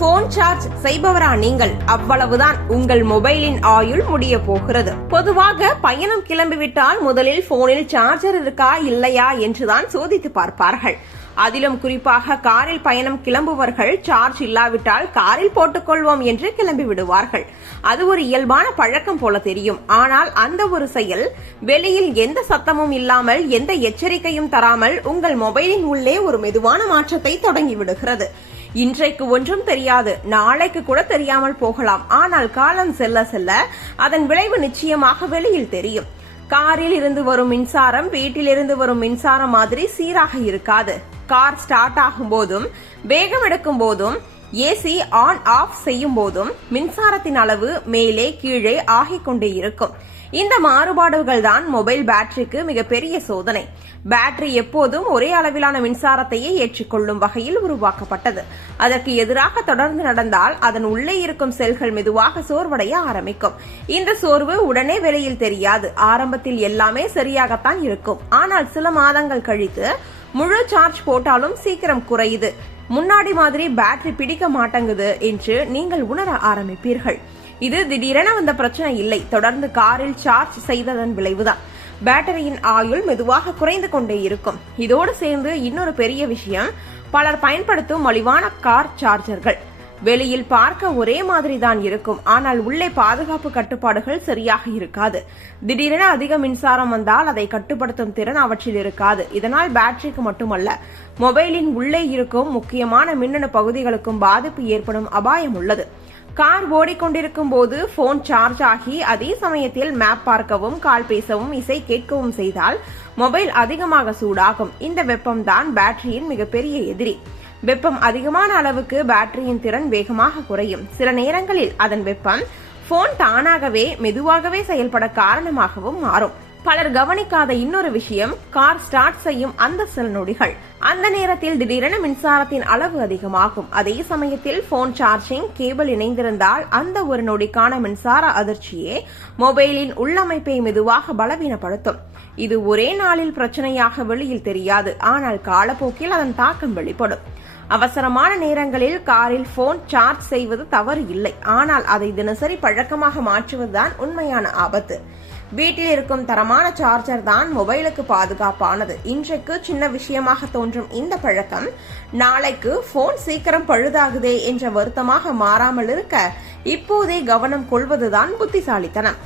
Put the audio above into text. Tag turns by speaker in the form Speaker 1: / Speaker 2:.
Speaker 1: Phone charge செய்பவரா நீங்கள்? அவ்வளவுதான். உங்கள் மொபைலின் ஆயுள் முடிய போகிறது. பொதுவாக பயணம் கிளம்பிவிட்டால் முதலில் போனில் சார்ஜர் இருக்கா இல்லையா என்றுதான் சோதித்து பார்ப்பார்கள். அதிலும் குறிப்பாக காரில் பயணம் கிளம்புவர்கள் சார்ஜ் இல்லாவிட்டால் காரில் போட்டுக்கொள்வோம் என்று கிளம்பி விடுவார்கள் அது ஒரு இயல்பான பழக்கம் போல தெரியும். ஆனால் அந்த ஒரு செயல் வெளியில் எந்த சத்தமும் இல்லாமல் எந்த எச்சரிக்கையும் தராமல் உங்கள் மொபைலின் உள்ளே ஒரு மெதுவான மாற்றத்தை தொடங்கி விடுகிறது இன்றைக்கு ஒன்றும் தெரியாது நாளைக்கு கூட தெரியாமல் போகலாம். ஆனால் காலம் செல்ல செல்ல அதன் விளைவு நிச்சயமாக வெளியில் தெரியும். காரில் இருந்து வரும் மின்சாரம் வீட்டிலிருந்து வரும் மின்சாரம் மாதிரி சீராக இருக்காது. கார் ஸ்டார்ட் ஆகும் போதும் வேகம் எடுக்கும் போதும் ஏசி ஆன் ஆஃப் செய்யும் போதும் மின்சாரத்தின் அளவு மேலே கீழே ஆகிக்கொண்டே இருக்கும். இந்த மாறுபாடுகள் தான் மொபைல் பேட்டரிக்கு மிகப்பெரிய சோதனை. பேட்டரி எப்போதும் ஒரே அளவிலான மின்சாரத்தையே ஏற்றுக்கொள்ளும் வகையில் உருவாக்கப்பட்டது. அதற்கு எதிராக தொடர்ந்து நடந்தால் அதன் உள்ளே இருக்கும் செல்கள் மெதுவாக சோர்வடைய ஆரம்பிக்கும். இந்த சோர்வு உடனே வெளியில் தெரியாது. ஆரம்பத்தில் எல்லாமே சரியாகத்தான் இருக்கும். ஆனால் சில மாதங்கள் கழித்து முழு சார்ஜ் போட்டாலும் சீக்கிரம் குறையுது. முன்னாடி மாதிரி பேட்டரி பிடிக்க மாட்டேங்குது என்று நீங்கள் உணர ஆரம்பிப்பீர்கள். இது திடீரென வந்த பிரச்சனை இல்லை. தொடர்ந்து காரில் சார்ஜ் செய்ததன் விளைவுதான். பேட்டரியின் ஆயுள் மெதுவாக குறைந்து கொண்டே இருக்கும். இதோடு சேர்ந்து இன்னொரு பெரிய விஷயம் பலர் பயன்படுத்தும் மலிவான கார் சார்ஜர்கள் வெளியில் பார்க்க ஒரே மாதிரி தான் இருக்கும். ஆனால் உள்ளே பாதுகாப்பு கட்டுப்பாடுகள் சரியாக இருக்காது. திடீரென அதிக மின்சாரம் வந்தால் அதை கட்டுப்படுத்தும் திறன் அவற்றில் இருக்காது. இதனால் பேட்டரிக்கு மட்டுமல்ல மொபைலின் உள்ளே இருக்கும் முக்கியமான மின்னணு பகுதிகளுக்கும் பாதிப்பு ஏற்படும் அபாயம் உள்ளது. கார் ஓடிக்கொண்டிருக்கும் போது போன் சார்ஜ் ஆகி அதே சமயத்தில் மேப் பார்க்கவும் கால் பேசவும் இசை கேட்கவும் செய்தால் மொபைல் அதிகமாக சூடாகும். இந்த வெப்பம்தான் பேட்டரியின் மிகப்பெரிய எதிரி. வெப்பம் அதிகமான அளவுக்கு பேட்டரியின் திறன் வேகமாக குறையும். சில நேரங்களில் அதன் வெப்பம் போன் தானாகவே மெதுவாகவே செயல்பட காரணமாகவும் மாறும். பலர் கவனிக்காத இன்னொரு விஷயம் கார் ஸ்டார்ட் செய்யும் அந்த சில நொடிகள். அந்த நேரத்தில் திடீரென மின்சாரத்தின் அளவு அதிகமாகும். அதே சமயத்தில் போன் சார்ஜிங் கேபிள் இணைந்திருந்தால் அந்த ஒரு நொடிக்கான மின்சார அதிர்ச்சியே மொபைலின் உள்ளமைப்பை மெதுவாக பலவீனப்படுத்தும். இது ஒரே நாளில் பிரச்சனையாக வெளியில் தெரியாது. ஆனால் காலப்போக்கில் அதன் தாக்கம் வெளிப்படும். அவசரமான நேரங்களில் காரில் போன் சார்ஜ் செய்வது தவறு இல்லை. ஆனால் அதை தினசரி பழக்கமாக மாற்றுவதுதான் உண்மையான ஆபத்து. வீட்டில் இருக்கும் தரமான சார்ஜர் தான் மொபைலுக்கு பாதுகாப்பானது. இன்றைக்கு சின்ன விஷயமாக தோன்றும் இந்த பழக்கம் நாளைக்கு போன் சீக்கிரம் பழுதாகுதே என்ற வருத்தமாக மாறாமல் இருக்க இப்போதே கவனம் கொள்வதுதான் புத்திசாலித்தனம்.